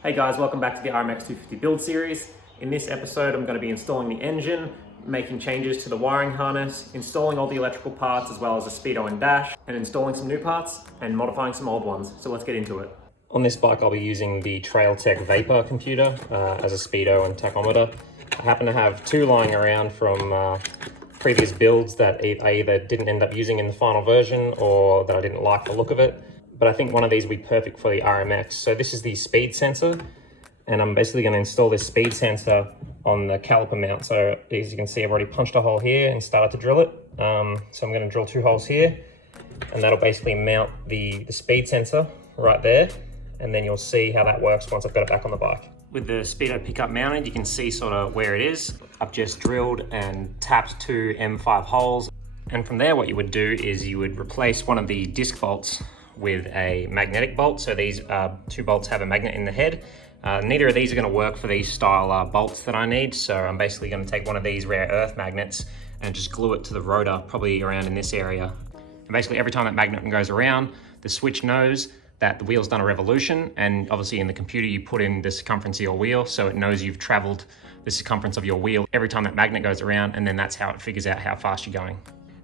Hey guys, welcome back to the RMX250 build series. In this episode, I'm going to be installing the engine, making changes to the wiring harness, installing all the electrical parts as well as the speedo and dash, and installing some new parts and modifying some old ones. So let's get into it. On this bike, I'll be using the Trailtech Vapor computer as a speedo and tachometer. I happen to have two lying around from previous builds that I either didn't end up using in the final version or that I didn't like the look of it. But I think one of these will be perfect for the RMX. So this is the speed sensor, and I'm basically going to install this speed sensor on the caliper mount. So as you can see, I've already punched a hole here and started to drill it. So I'm going to drill two holes here, and that'll basically mount the speed sensor right there. And then you'll see how that works once I've got it back on the bike. With the speedo pickup mounted, you can see sort of where it is. I've just drilled and tapped two M5 holes. And from there, what you would do is you would replace one of the disc bolts with a magnetic bolt. So these two bolts have a magnet in the head. Neither of these are going to work for these style bolts that I need. So I'm basically going to take one of these rare earth magnets and just glue it to the rotor, probably around in this area. And basically every time that magnet goes around, the switch knows that the wheel's done a revolution, and obviously in the computer you put in the circumference of your wheel, so it knows you've traveled the circumference of your wheel every time that magnet goes around, and then that's how it figures out how fast you're going.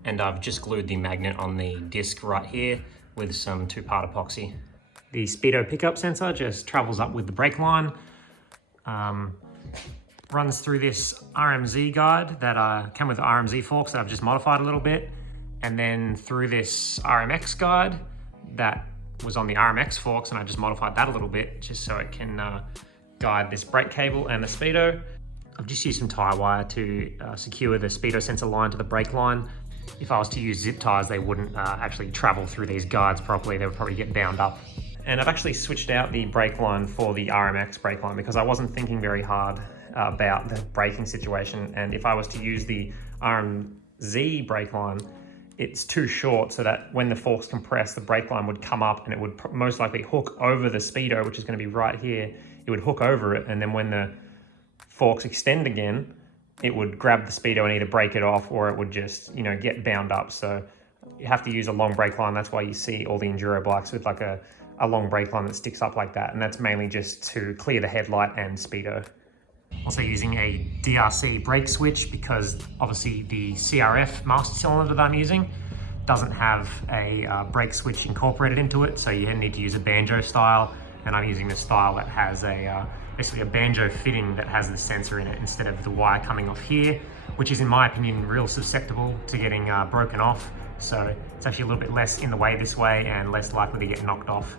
And I've just glued the magnet on the disc right here with some 2-part epoxy. The speedo pickup sensor just travels up with the brake line, runs through this RMZ guide that came with RMZ forks that I've just modified a little bit, and then through this RMX guide that was on the RMX forks, and I just modified that a little bit just so it can guide this brake cable and the speedo. I've just used some tie wire to secure the speedo sensor line to the brake line. If I was to use zip ties, they wouldn't actually travel through these guides properly. They would probably get bound up. And I've actually switched out the brake line for the RMX brake line because I wasn't thinking very hard about the braking situation. And if I was to use the RMZ brake line, it's too short so that when the forks compress, the brake line would come up and it would most likely hook over the speedo, which is going to be right here. It would hook over it, and then when the forks extend again, it would grab the speedo and either break it off or it would just, get bound up. So you have to use a long brake line. That's why you see all the enduro bikes with like a long brake line that sticks up like that. And that's mainly just to clear the headlight and speedo. Also using a DRC brake switch because obviously the CRF master cylinder that I'm using doesn't have a brake switch incorporated into it. So you need to use a banjo style. And I'm using the style that has basically a banjo fitting that has the sensor in it instead of the wire coming off here, which is in my opinion real susceptible to getting broken off. So it's actually a little bit less in the way this way and less likely to get knocked off.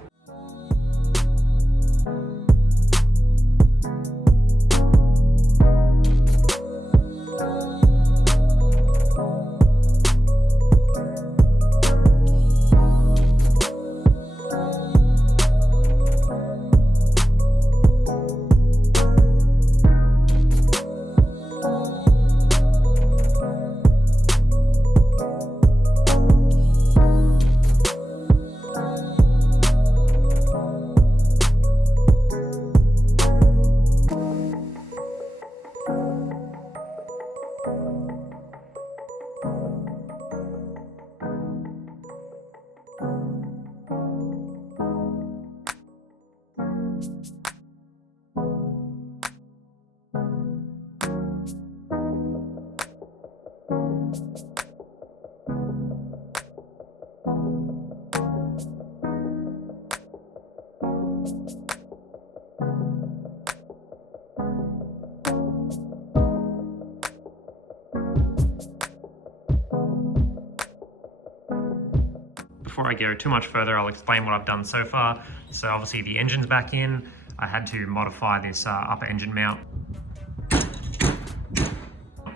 Before I go too much further, I'll explain what I've done so far. So obviously the engine's back in. I had to modify this upper engine mount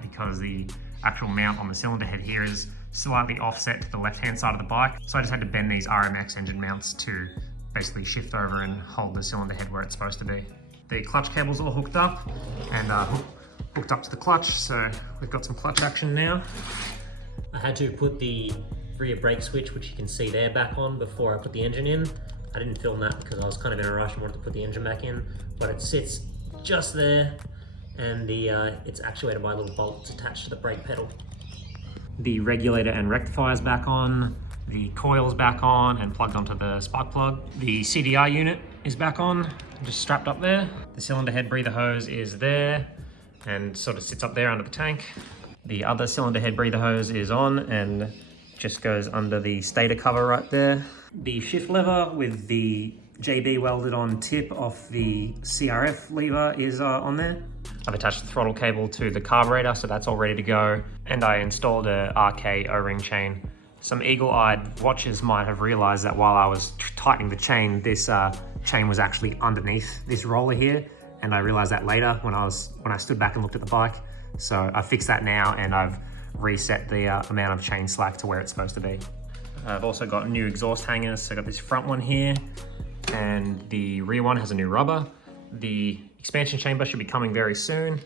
because the actual mount on the cylinder head here is slightly offset to the left-hand side of the bike. So I just had to bend these RMX engine mounts to basically shift over and hold the cylinder head where it's supposed to be. The clutch cable's all hooked up and hooked up to the clutch, so we've got some clutch action now. I had to put the rear brake switch, which you can see there, back on before I put the engine in. I didn't film that because I was kind of in a rush and wanted to put the engine back in, but it sits just there, and it's actuated by little bolts attached to the brake pedal. The regulator and rectifier's back on, the coil's back on and plugged onto the spark plug. The CDI unit is back on, just strapped up there. The cylinder head breather hose is there and sort of sits up there under the tank. The other cylinder head breather hose is on and just goes under the stator cover right there. The shift lever with the JB welded on tip off the CRF lever is on there. I've attached the throttle cable to the carburetor, so that's all ready to go. And I installed a RK O-ring chain. Some eagle-eyed watchers might have realized that while I was tightening the chain, this chain was actually underneath this roller here. And I realized that later when I stood back and looked at the bike. So I fixed that now and I've reset the amount of chain slack to where it's supposed to be. I've also got new exhaust hangers. So I got this front one here and the rear one has a new rubber. The expansion chamber should be coming very soon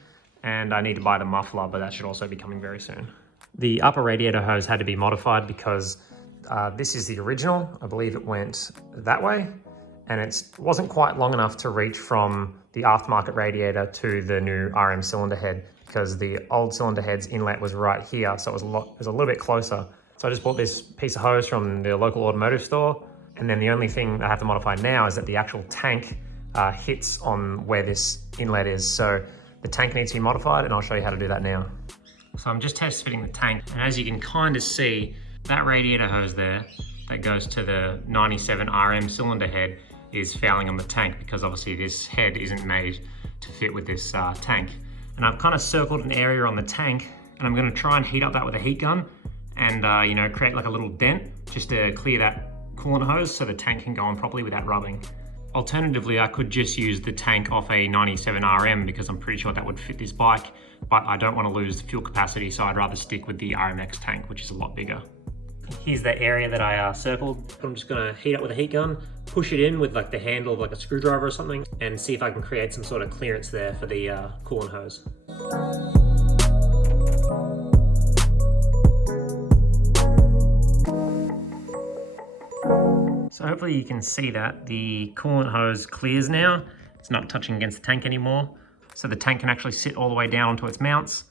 and I need to buy the muffler, but that should also be coming very soon. The upper radiator hose had to be modified because this is the original. I believe it went that way and it wasn't quite long enough to reach from the aftermarket radiator to the new RM cylinder head because the old cylinder head's inlet was right here, so it was a little bit closer. So I just bought this piece of hose from the local automotive store, and then the only thing I have to modify now is that the actual tank hits on where this inlet is. So the tank needs to be modified, and I'll show you how to do that now. So I'm just test fitting the tank, and as you can kind of see, that radiator hose there that goes to the 97 RM cylinder head is fouling on the tank because obviously this head isn't made to fit with this tank. And I've kind of circled an area on the tank and I'm going to try and heat up that with a heat gun and you know, create like a little dent just to clear that coolant hose so the tank can go on properly without rubbing. Alternatively, I could just use the tank off a 97 RM because I'm pretty sure that would fit this bike, but I don't want to lose fuel capacity, so I'd rather stick with the RMX tank, which is a lot bigger. Here's the area that I circled. I'm just gonna heat up with a heat gun, push it in with like the handle of like a screwdriver or something, and see if I can create some sort of clearance there for the coolant hose. So hopefully you can see that the coolant hose clears now. It's not touching against the tank anymore. So the tank can actually sit all the way down onto its mounts.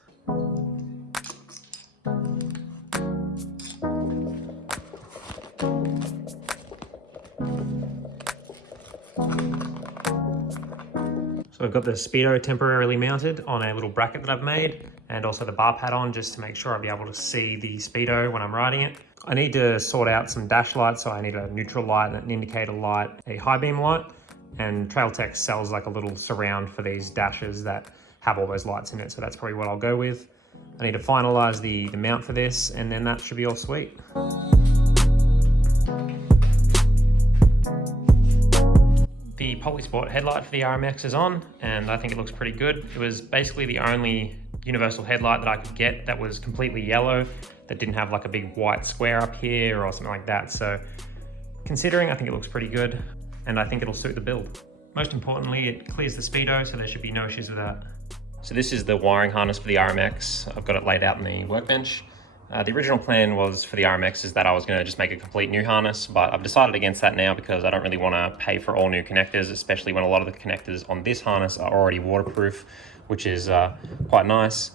So I've got the Speedo temporarily mounted on a little bracket that I've made and also the bar pad on just to make sure I'll be able to see the Speedo when I'm riding it. I need to sort out some dash lights, so I need a neutral light, an indicator light, a high beam light, and Trailtech sells like a little surround for these dashes that have all those lights in it, so that's probably what I'll go with. I need to finalize the mount for this and then that should be all sweet. The Polysport headlight for the RMX is on and I think it looks pretty good. It was basically the only universal headlight that I could get that was completely yellow, that didn't have like a big white square up here or something like that. So considering, I think it looks pretty good and I think it'll suit the build. Most importantly, it clears the Speedo, so there should be no issues with that. So this is the wiring harness for the RMX. I've got it laid out in the workbench. The original plan was for the RMX is that I was going to just make a complete new harness, but I've decided against that now because I don't really want to pay for all new connectors, especially when a lot of the connectors on this harness are already waterproof, which is quite nice.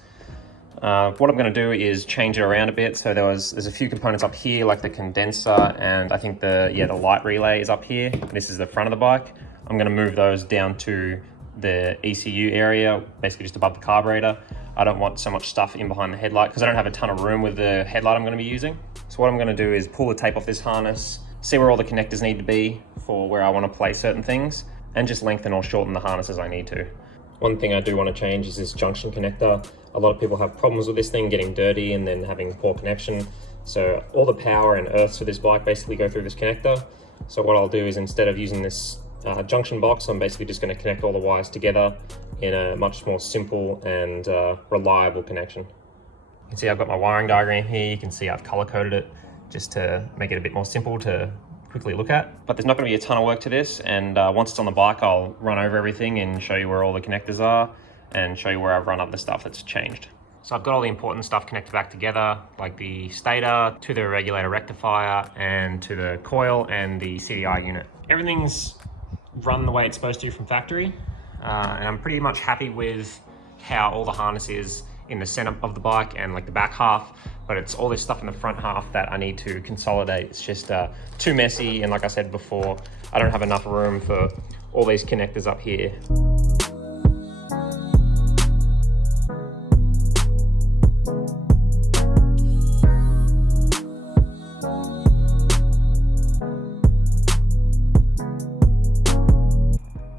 What I'm going to do is change it around a bit. So there's a few components up here, like the condenser, and I think the light relay is up here. This is the front of the bike. I'm going to move those down to the ECU area, basically just above the carburetor. I don't want so much stuff in behind the headlight because I don't have a ton of room with the headlight I'm going to be using. So what I'm going to do is pull the tape off this harness, see where all the connectors need to be for where I want to place certain things, and just lengthen or shorten the harness as I need to. One thing I do want to change is this junction connector. A lot of people have problems with this thing getting dirty and then having poor connection. So all the power and earths for this bike basically go through this connector. So what I'll do is instead of using this junction box, I'm basically just going to connect all the wires together in a much more simple and reliable connection. You can see I've got my wiring diagram here. You can see I've color coded it just to make it a bit more simple to quickly look at. But there's not going to be a ton of work to this, and once it's on the bike I'll run over everything and show you where all the connectors are and show you where I've run up the stuff that's changed. So I've got all the important stuff connected back together, like the stator to the regulator rectifier and to the coil and the CDI unit. Everything's run the way it's supposed to from factory, and I'm pretty much happy with how all the harness is in the center of the bike and like the back half, but it's all this stuff in the front half that I need to consolidate. It's just too messy, and like I said before, I don't have enough room for all these connectors up here.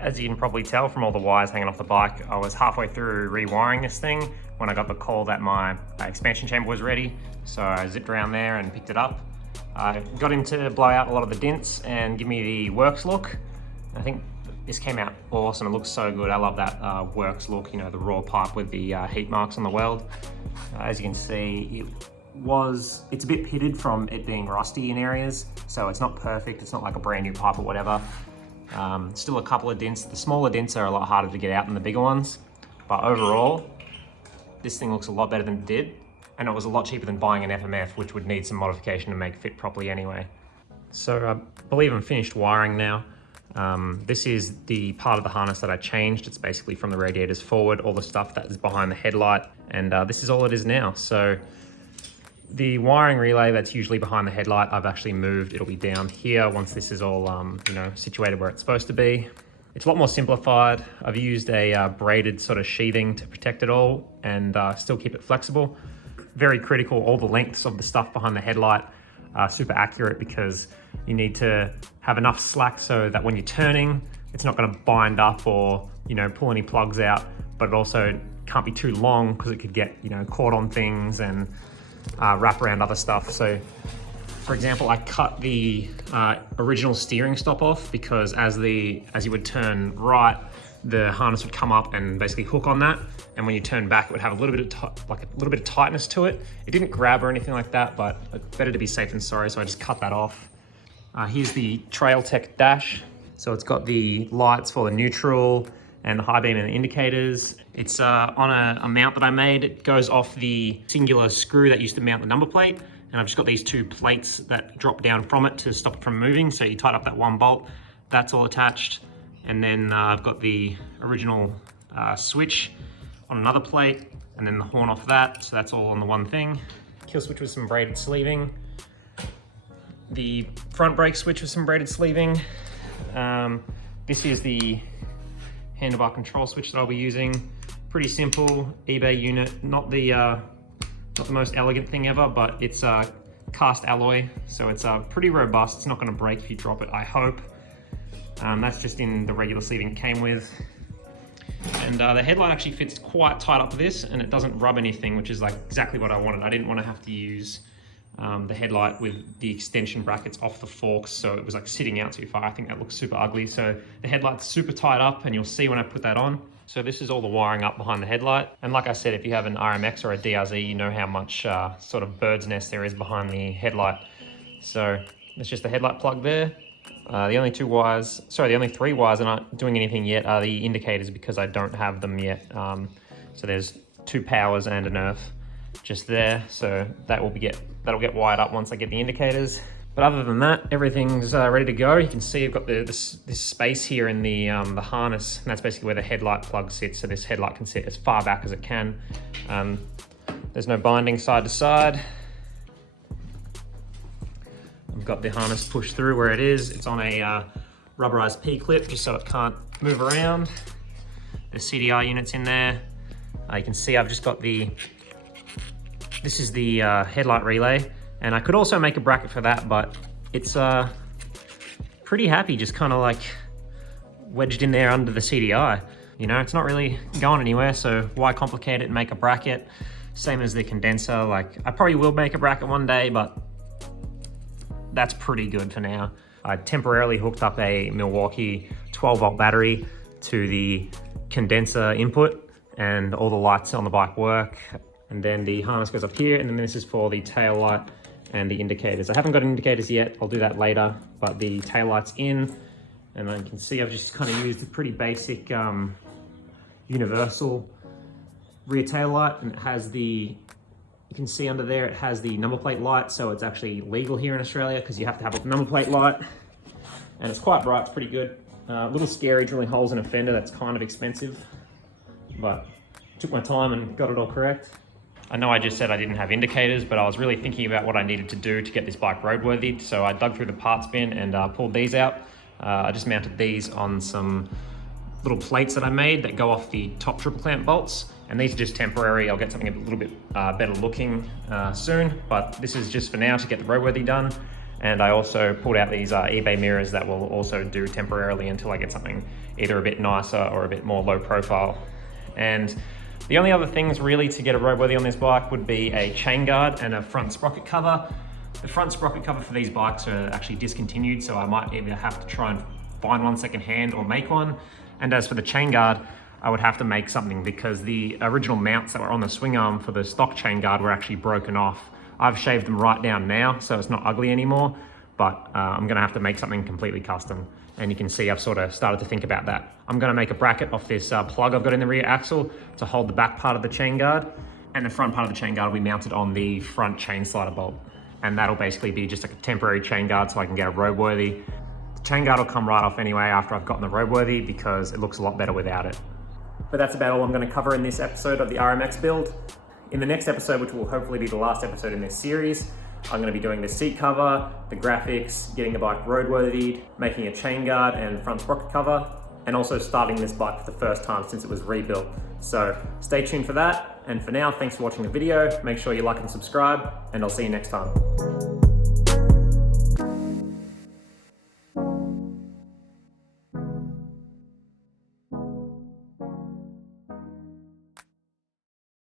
As you can probably tell from all the wires hanging off the bike, I was halfway through rewiring this thing when I got the call that my expansion chamber was ready. So I zipped around there and picked it up. I got him to blow out a lot of the dents and give me the works look. I think this came out awesome. It looks so good. I love that works look, you know, the raw pipe with the heat marks on the weld. As you can see, it's a bit pitted from it being rusty in areas, so it's not perfect. It's not like a brand new pipe or whatever. Still a couple of dents. The smaller dents are a lot harder to get out than the bigger ones, but overall this thing looks a lot better than it did, and it was a lot cheaper than buying an FMF, which would need some modification to make fit properly anyway. So I believe I'm finished wiring now. This is the part of the harness that I changed. It's basically from the radiators forward, all the stuff that is behind the headlight, and this is all it is now. So the wiring relay that's usually behind the headlight, I've actually moved. It'll be down here once this is all you know, situated where it's supposed to be. It's a lot more simplified. I've used a braided sort of sheathing to protect it all and still keep it flexible. Very critical, all the lengths of the stuff behind the headlight are super accurate because you need to have enough slack so that when you're turning, it's not going to bind up or, you know, pull any plugs out, but it also can't be too long because it could get, you know, caught on things and wrap around other stuff. So for example, I cut the original steering stop off because as you would turn right, the harness would come up and basically hook on that, and when you turn back it would have a little bit of tightness to it. It didn't grab or anything like that, but better to be safe than sorry, so I just cut that off. Here's the Trail Tech dash. So it's got the lights for the neutral and the high beam and the indicators. It's on a mount that I made. It goes off the singular screw that used to mount the number plate, and I've just got these two plates that drop down from it to stop it from moving. So you tighten up that one bolt, that's all attached. And then I've got the original switch on another plate, and then the horn off that, so that's all on the one thing. Kill switch with some braided sleeving. The front brake switch with some braided sleeving. This is the handlebar control switch that I'll be using. Pretty simple eBay unit, not the most elegant thing ever, but it's cast alloy, so it's pretty robust. It's not going to break if you drop it, I hope. That's just in the regular sleeving it came with. And the headlight actually fits quite tight up to this, and it doesn't rub anything, which is like exactly what I wanted. I didn't want to have to use the headlight with the extension brackets off the forks, so it was like sitting out too far. I think that looks super ugly. So the headlight's super tight up, and you'll see when I put that on. So this is all the wiring up behind the headlight. And like I said, if you have an RMX or a DRZ, you know how much sort of bird's nest there is behind the headlight. So it's just the headlight plug there. The only three wires I'm not doing anything yet are the indicators because I don't have them yet. So there's two powers and an earth just there. So that'll get wired up once I get the indicators. But other than that, everything's ready to go. You can see I've got this space here in the harness, and that's basically where the headlight plug sits. So this headlight can sit as far back as it can. There's no binding side to side. I've got the harness pushed through where it is. It's on a rubberized P-clip just so it can't move around. The CDI unit's in there. You can see I've just got this is the headlight relay, and I could also make a bracket for that, but it's pretty happy just kind of like wedged in there under the CDI. You know, it's not really going anywhere, so why complicate it and make a bracket? Same as the condenser. Like, I probably will make a bracket one day, but that's pretty good for now. I temporarily hooked up a Milwaukee 12-volt battery to the condenser input, and all the lights on the bike work. And then the harness goes up here, and then this is for the tail light and the indicators. I haven't got indicators yet, I'll do that later, but the tail light's in, and then you can see I've just kind of used a pretty basic universal rear tail light, and it has you can see under there, it has the number plate light, so it's actually legal here in Australia because you have to have a number plate light, and it's quite bright, it's pretty good. A little scary drilling holes in a fender, that's kind of expensive, but took my time and got it all correct. I know I just said I didn't have indicators, but I was really thinking about what I needed to do to get this bike roadworthy, so I dug through the parts bin and pulled these out. I just mounted these on some little plates that I made that go off the top triple clamp bolts, and these are just temporary. I'll get something a little bit better looking soon, but this is just for now to get the roadworthy done. And I also pulled out these eBay mirrors that will also do temporarily until I get something either a bit nicer or a bit more low profile. And the only other things really to get a roadworthy on this bike would be a chain guard and a front sprocket cover. The front sprocket cover for these bikes are actually discontinued, so I might either have to try and find one secondhand or make one. And as for the chain guard, I would have to make something because the original mounts that were on the swing arm for the stock chain guard were actually broken off. I've shaved them right down now, so it's not ugly anymore, but I'm gonna have to make something completely custom. And you can see I've sort of started to think about that. I'm gonna make a bracket off this plug I've got in the rear axle to hold the back part of the chain guard, and the front part of the chain guard will be mounted on the front chain slider bolt. And that'll basically be just like a temporary chain guard so I can get a roadworthy. The chain guard will come right off anyway after I've gotten the roadworthy because it looks a lot better without it. But that's about all I'm gonna cover in this episode of the RMX build. In the next episode, which will hopefully be the last episode in this series, I'm going to be doing the seat cover, the graphics, getting the bike roadworthy, making a chain guard and front sprocket cover, and also starting this bike for the first time since it was rebuilt. So stay tuned for that. And for now, thanks for watching the video. Make sure you like and subscribe, and I'll see you next time.